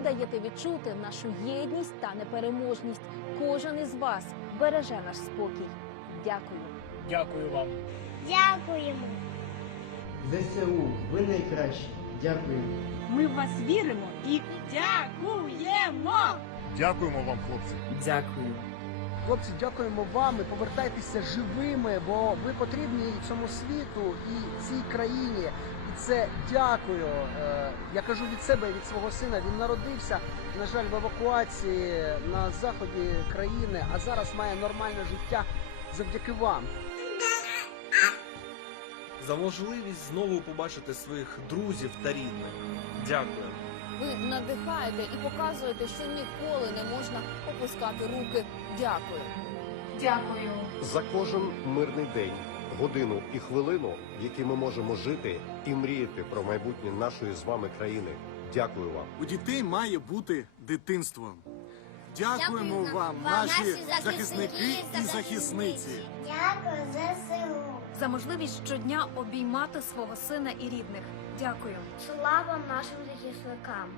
даєте відчути нашу єдність та непереможність. Кожен із вас береже наш спокій. Дякую. Дякую вам. Дякуємо. ЗСУ, ви найкращі. Дякуємо. Ми в вас віримо і дякуємо! Дякуємо вам, хлопці. Дякую. Хлопці, дякуємо вам і повертайтеся живими, бо ви потрібні цьому світу і цій країні. І це дякую. Е, Я кажу від себе, і від свого сина. Він народився, на жаль, в евакуації на заході країни, а зараз має нормальне життя завдяки вам. за можливість знову побачити своїх друзів та рідних. Дякую. Ви надихаєте і показуєте, що ніколи не можна опускати руки. Дякую. Дякую. за кожен мирний день, годину і хвилину, в які ми можемо жити і мріяти про майбутнє нашої з вами країни. Дякую вам. У дітей має бути дитинство. Дякуємо вам, вам, наші захисники і захисниці. Дякую за силу. За можливість щодня обіймати свого сина і рідних. Дякую. Слава нашим захисникам.